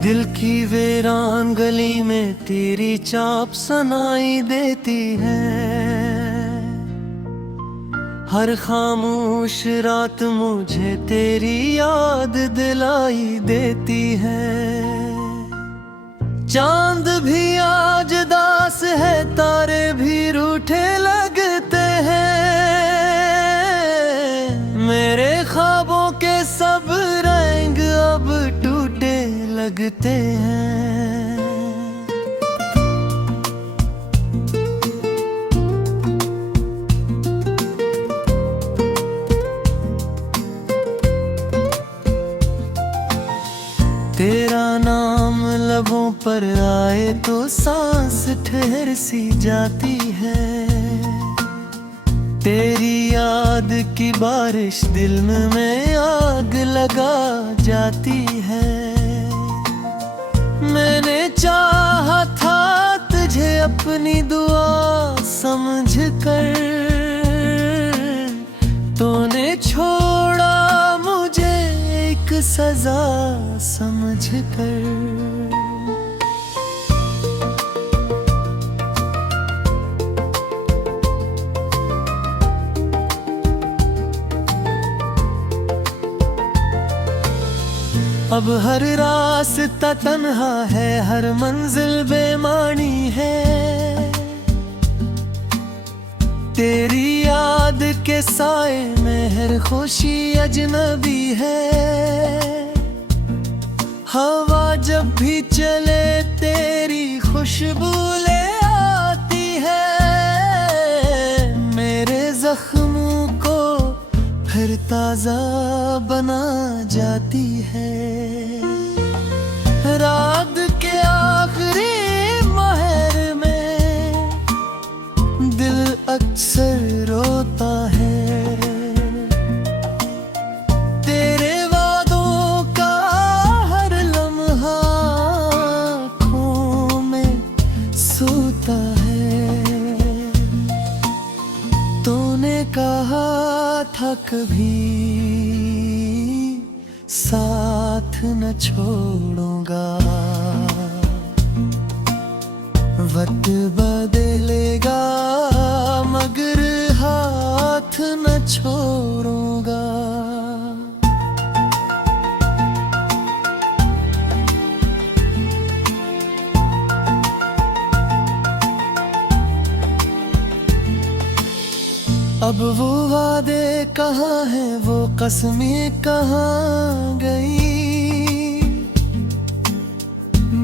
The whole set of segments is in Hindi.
दिल की वीरान गली में तेरी चाप सुनाई देती है। हर खामोश रात मुझे तेरी याद दिलाई देती है। चांद भी आज दास है, तारे भी रूठे लगते हैं। मेरे ख्वाबों के सब रंग अब टूटे लगते हैं। तेरा नाम लबों पर आए तो सांस ठहर सी जाती है। तेरी याद की बारिश दिल में आग लगा जाती है। मैंने चाहा था तुझे अपनी दुआ समझकर, तूने छोड़ा मुझे एक सजा समझकर। अब हर रास्ता तन्हा है, हर मंजिल बेमानी है। तेरी याद के साए में हर खुशी अजनबी है। हवा जब भी चले तेरी खुशबू ले आती है। मेरे जख्मों को फिर ताजा बना जाती है। रात के आखिरी महर में दिल अक्सर रोता है। तेरे वादों का हर लम्हा आँखों में सोता है। तूने कहा था कभी साथ न छोड़ूंगा, वक्त बदलेगा मगर हाथ न छोड़ूंगा। अब वो वादे कहाँ हैं, वो कसमें कहाँ गई।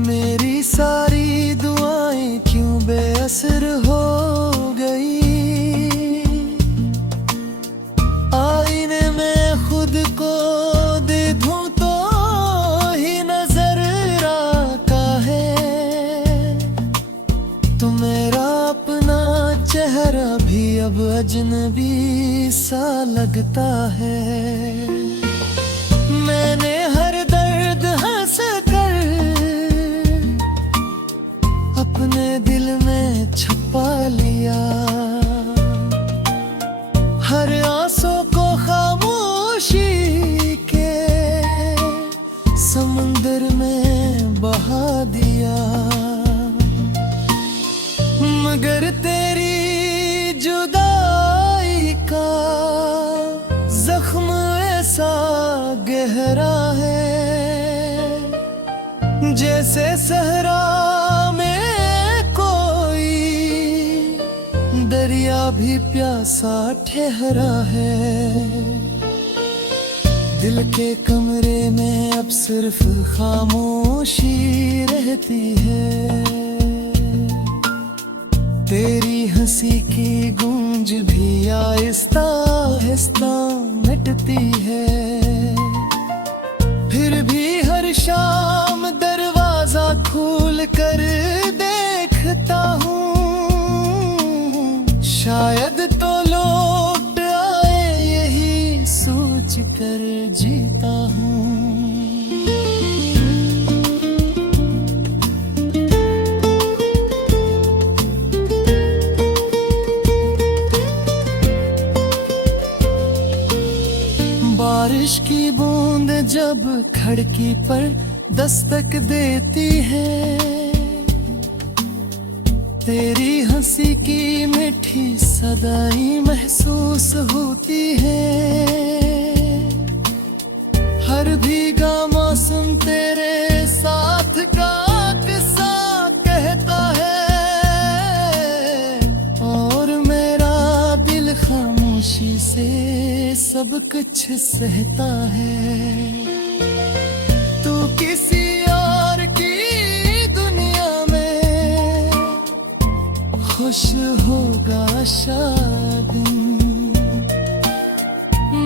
मेरी सारी दुआएं क्यों बेअसर हो गई। आईने में खुद को देखूं तो ही नजर आता है। तू मेरा अपना चेहरा भी अब अजनबी सा लगता है। मैंने हर दर्द हंस कर अपने दिल में छुपा लिया। हर आंसू को खामोशी के समुंदर में बहा दिया। मगर तेरी जुदाई का जख्म ऐसा गहरा है, जैसे सहरा में कोई दरिया भी प्यासा ठहरा है। दिल के कमरे में अब सिर्फ खामोशी रहती है। तेरी हंसी की गूंज भी आहिस्ता आहिस्ता मिटती है। फिर भी हर शाम दरवाजा खोल कर देखता हूँ, शायद तो लौट आए यही सोच कर जीता हूँ। बारिश की बूंद जब खिड़की पर दस्तक देती है। तेरी हंसी की मीठी सदाई महसूस होती है। हर भीगा मौसम तेरे साथ का किस्सा कहता है, और मेरा दिल खामोशी से सब कुछ सहता है। तू किसी और की दुनिया में खुश होगा शायद,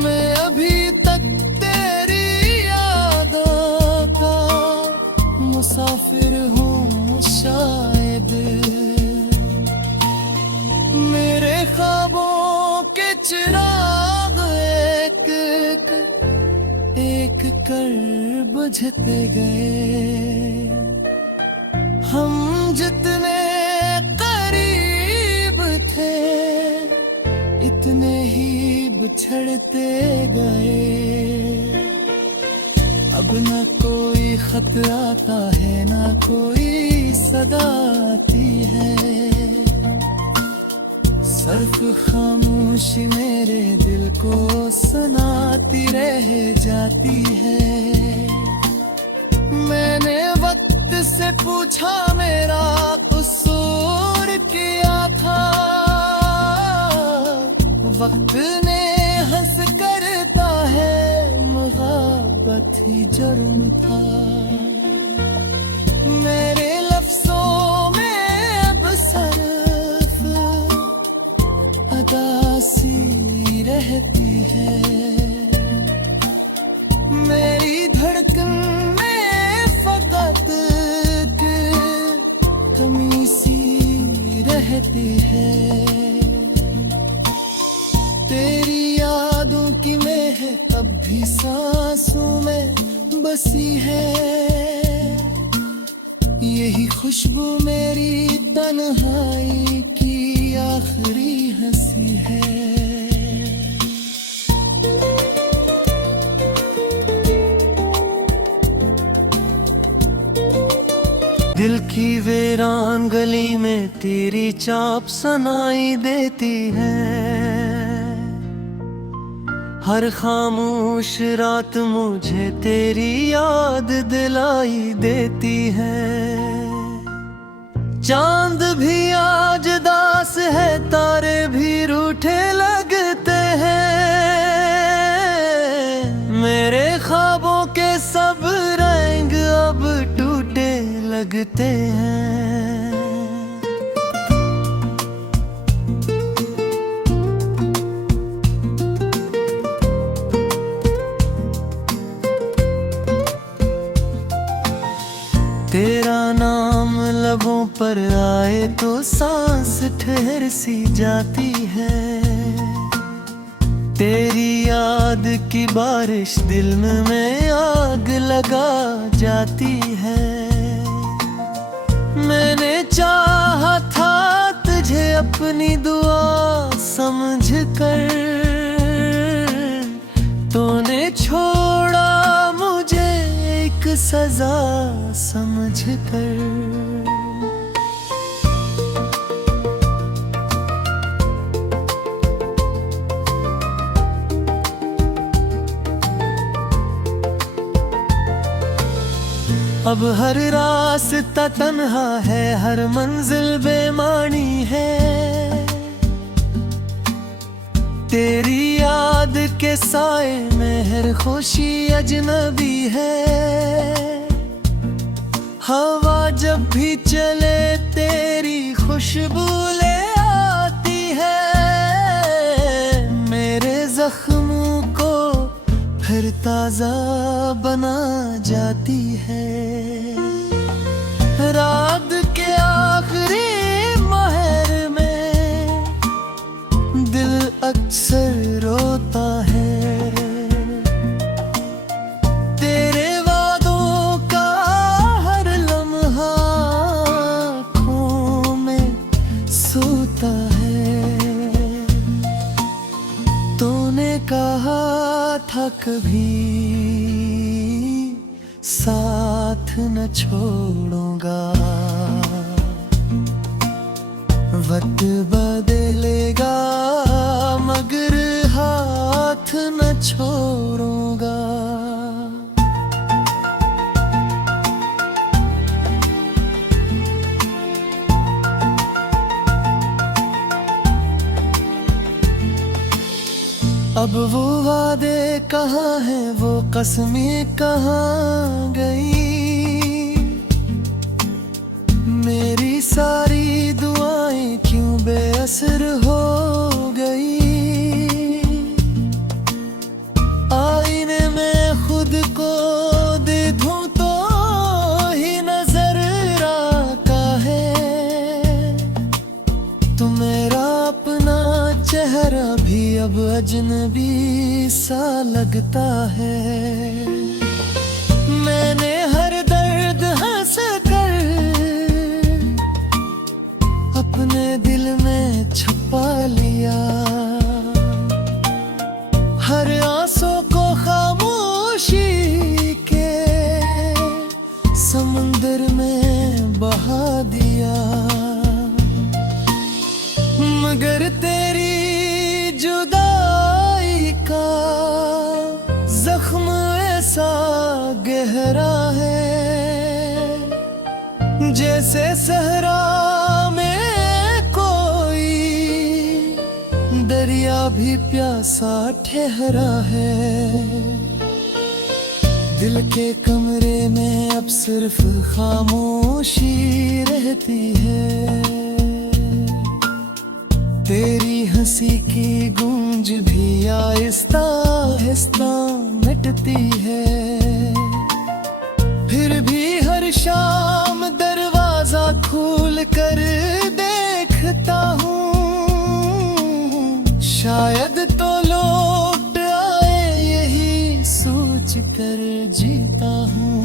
मैं अभी तक तेरी यादों का मुसाफिर हूँ शायद। मेरे ख्वाबों के चिराग एक कर बुझते गए। हम जितने करीब थे इतने ही बिछड़ते गए। अब न कोई खत आता है न कोई सदा आती है, सिर्फ खामोशी मेरे दिल को सुनाती रह जाती है। मैंने वक्त से पूछा मेरा कसूर क्या था, वक्त ने हंस करता है मोहब्बत ही जुर्म था। मेरे लफ्जों में अब सिर्फ अदासी रहती है। मेरी धड़कन में फकत कमी सी रहती है। तेरी यादों की महक अब भी सांसों में बसी है। यही खुशबू मेरी तन्हाई की आखिरी हंसी है। दिल की वीरान गली में तेरी चाप सुनाई देती है। हर खामोश रात मुझे तेरी याद दिलाई देती है। चांद भी आज दास है, तारे भी रूठे लगते हैं। मेरे ख्वाबों के सब रंग अब टूटे लगते हैं। तेरा नाम लबों पर आए तो सांस ठहर सी जाती है। तेरी याद की बारिश दिल में आग लगा जाती है। मैंने चाहा था तुझे अपनी दुआ समझकर, तूने छोड़ा मुझे एक सजा समझकर। अब हर रास्ता तन्हा है, हर मंजिल बेमानी है। तेरी याद के साए में हर खुशी अजनबी है। हवा जब भी चले तेरी खुशबू ले आती है। मेरे जख्मों को फिर ताजा बना जाती है। रात के आखिरी महर में दिल अक्सर रोता है। तेरे वादों का हर लम्हा आँखों में सोता है। तूने कहा था कभी साथ हाथ न छोड़ूंगा। वक्त बदलेगा मगर हाथ न छोड़ूंगा। अब वो वादे कहाँ हैं, वो कसमें कहाँ गई। मेरी सारी दुआएं क्यों बेअसर हो गई। आईने में खुद को देखूं तो ही नजर आता है। तो मेरा अपना चेहरा भी अब अजनबी सा लगता है। मैंने हर दर्द हंस कर अपने दिल में छुपा लिया। हर आंसू को खामोशी के समुंदर में बहा दिया। मगर तेरी जुदाई का जख्म ऐसा गहरा है, जैसे सहरा में कोई दरिया भी प्यासा ठहरा है। दिल के कमरे में अब सिर्फ खामोशी रहती है। तेरी हंसी की गूंज भी आहिस्ता आहिस्ता मिटती है। फिर भी हर शाम दरवाजा खोल कर देखता हूँ, शायद तो लौट आए यही सोच कर जीता हूँ।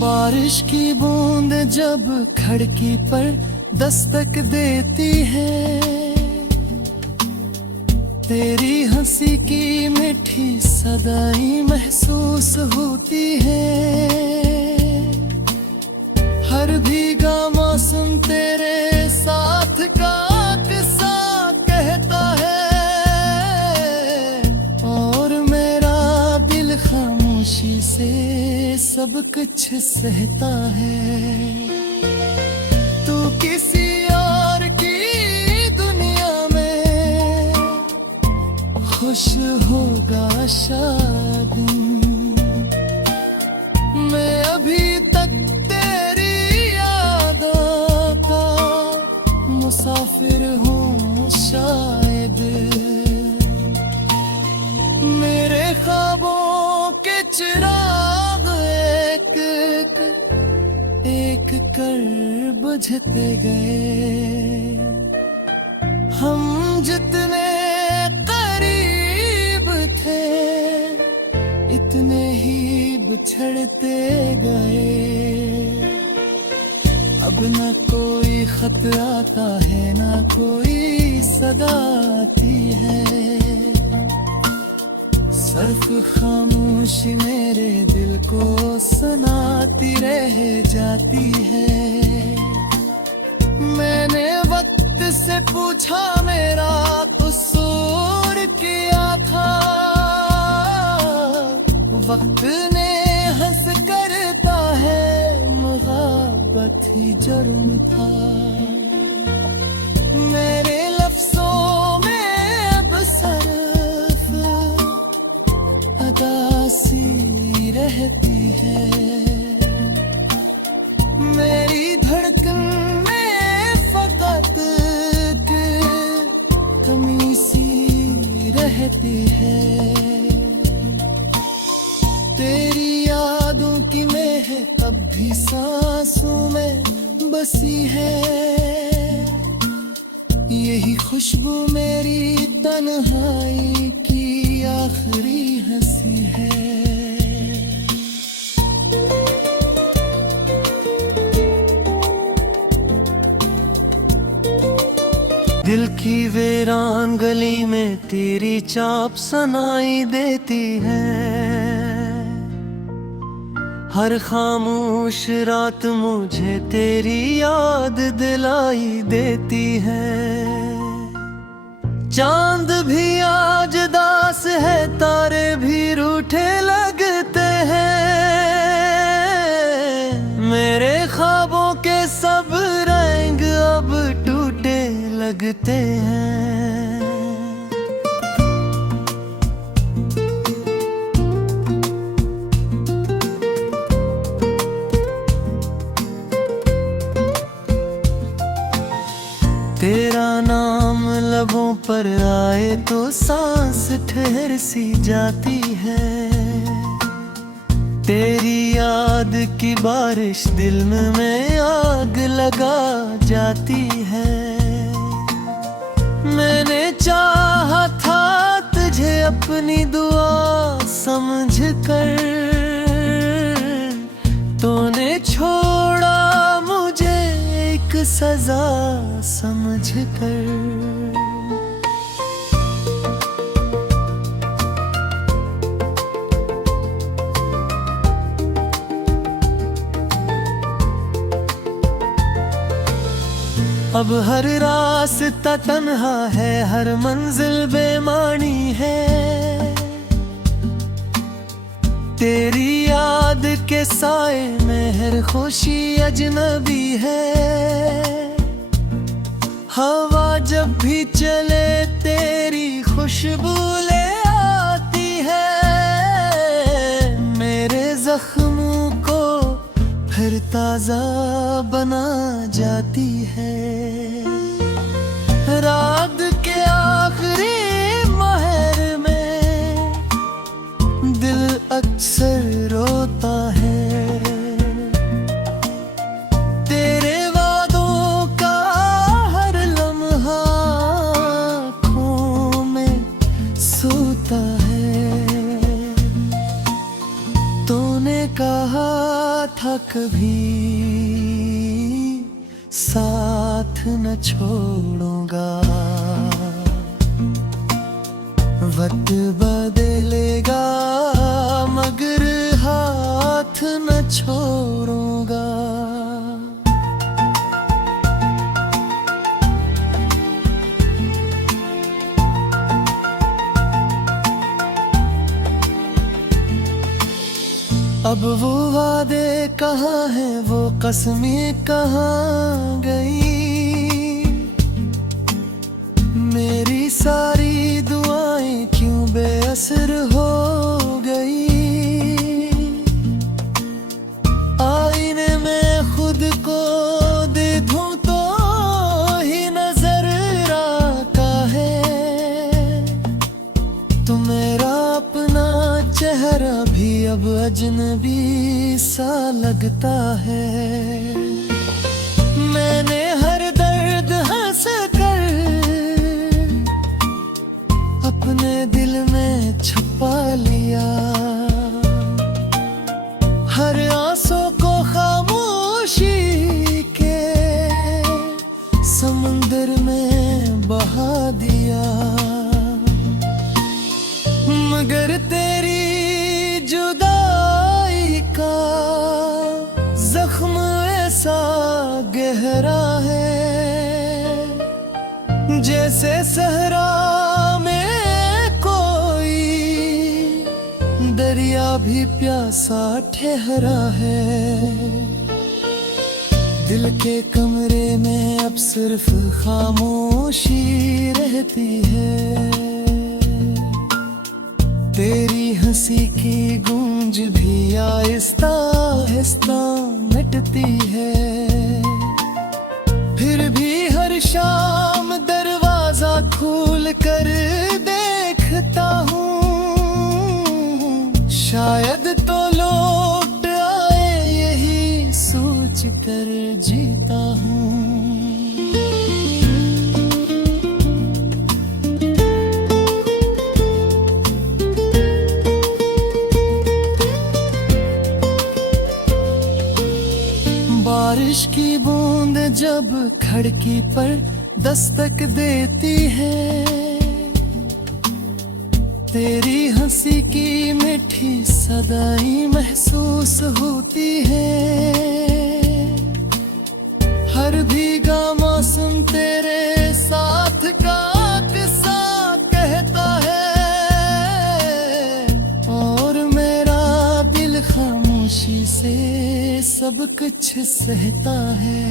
बारिश की बूंद जब खिड़की पर दस्तक देती है, तेरी हंसी की मीठी सदाई महसूस होती है। हर भीगा मौसम तेरे साथ का किस्सा कहता है, और मेरा दिल खामोशी से सब कुछ सहता है। तू किसी और की दुनिया में खुश होगा शायद। मैं अभी तक तेरी यादों का मुसाफिर हूँ शायद। मेरे ख्वाबों के चिराग एक कर बुझते गए। हम जितने करीब थे इतने ही बिछड़ते गए। अब न कोई खत आता है, न कोई सदा आती है। सिर्फ खामोशी मेरे दिल को सुनाती रह जाती है। मैंने वक्त से पूछा मेरा कसूर क्या था, वक्त ने हंस करता है मोहब्बत ही जुर्म था। मेरे लफ्जों में अब सिर्फ अदासी रहती है। मेरी धड़कन में फकत कमी सी रहती है। तेरी यादों की महक अब भी सांसों में बसी है। यही खुशबू मेरी तन्हाई की आखिरी हंसी है। दिल की वीरान गली में तेरी चाप सुनाई देती है। हर खामोश रात मुझे तेरी याद दिलाई देती है। चांद भी आज दास है, तारे भी रूठे लगते हैं। मेरे ख्वाबों के सब रंग अब टूटे लगते हैं। तेरा नाम लबों पर आए तो सांस ठहर सी जाती है। तेरी याद की बारिश दिल में आग लगा जाती है। मैंने चाहा था तुझे अपनी दुआ समझ कर, तूने छोड़ा मुझे एक सजा समझ कर। अब हर रास्ता तन्हा है, हर मंजिल बेमानी है। तेरी याद के साए में हर खुशी अजनबी है। हवा जब भी चले तेरी खुशबू ले आती है। मेरे जख्मों को फिर ताजा बना जाती है। रात के आखिरी महर में दिल अक्सर रोता है। तेरे वादों का हर लम्हा आँखों में सोता है। तूने कहा था कभी साथ न छोड़ूंगा, वक्त बदलेगा मगर हाथ न छोड़ूंगा। अब वो वादे कहाँ हैं, वो कसमें कहाँ गई। मेरी सारी दुआएं क्यों बेअसर हो गई। आईने में खुद को देखूं तो ही नजर आता है। तो मेरा अपना चेहरा भी अब अजनबी सा लगता है। मैंने हर दर्द हंस कर अपने दिल में छुपा लिया। हर आंसू को खामोशी के समुंदर में बहा दिया। मगर तेरी जुदाई का जख्म ऐसा गहरा है, जैसे सहरा में कोई दरिया भी प्यासा ठहरा है। दिल के कमरे में अब सिर्फ खामोशी रहती है। तेरी हंसी की गूंज भी आहिस्ता आहिस्ता मिटती है। फिर भी हर शाम दरवाजा खोल कर देखता हूँ, शायद तो लौट आए यही सोच कर जीता हूँ। बारिश की बूंद जब खड़ी खिड़की पर दस्तक देती है। तेरी हंसी की मीठी सदाई महसूस होती है। हर भीगा मौसम तेरे साथ का किस्सा कहता है, और मेरा दिल खामोशी से सब कुछ सहता है।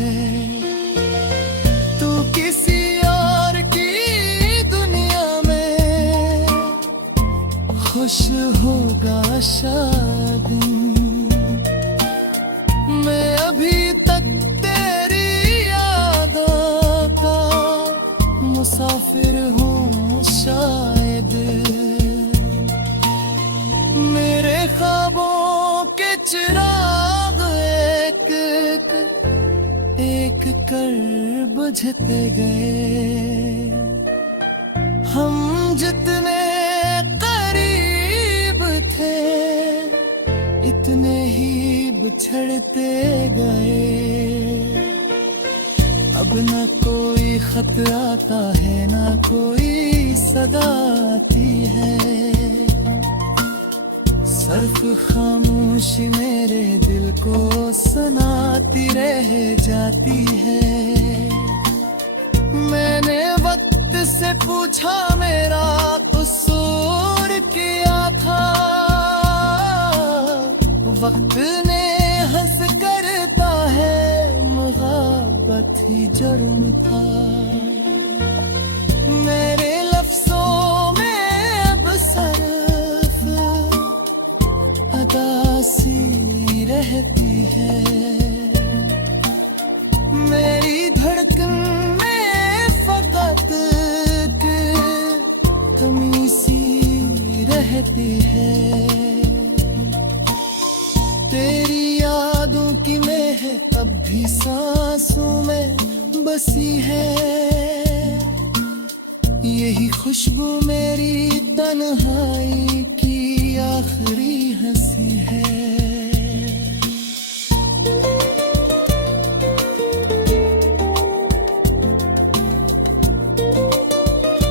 तू किसी और की दुनिया में खुश होगा शायद, मैं अभी तक तेरी यादों का मुसाफिर हूँ शायद। मेरे ख्वाबों के चिराग एक कर बुझते गए। हम जितने करीब थे इतने ही बिछड़ते गए। अब न कोई खत आता है न कोई सदा आती है, सिर्फ खामोशी मेरे दिल को सुनाती रह जाती है। मैंने वक्त से पूछा मेरा कसूर क्या था, वक्त ने हंस करता है मोहब्बत ही जुर्म था। मेरे लफ्जों में अब सिर्फ अदासी रहती है। मेरी धड़कन में फकत कमी सी रहती है। तेरी यादों की महक अब भी सांसों में बसी है। यही खुशबू मेरी तन्हाई की आखिरी हंसी है।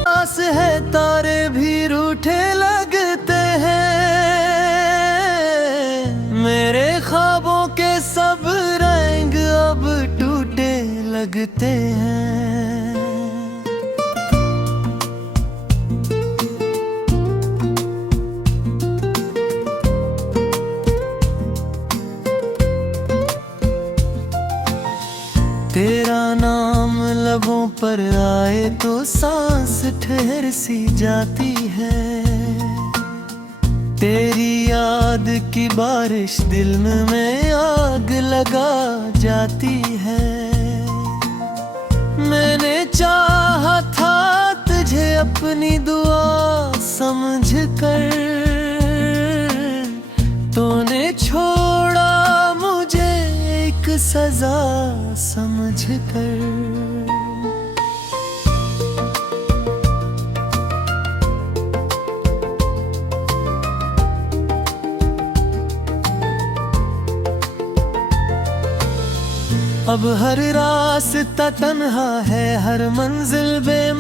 आस है तारे भी रूठे लगते हैं। मेरे ख्वाबों के सब रंग अब टूटे लगते हैं। तेरा नाम लबों पर आए तो सांस ठहर सी जाती है। तेरी याद की बारिश दिल में आग लगा जाती है। मैंने चाहा था तुझे अपनी दुआ समझकर, तूने छोड़ा मुझे एक सजा समझकर। अब हर रास्ता तन्हा है, हर मंजिल बे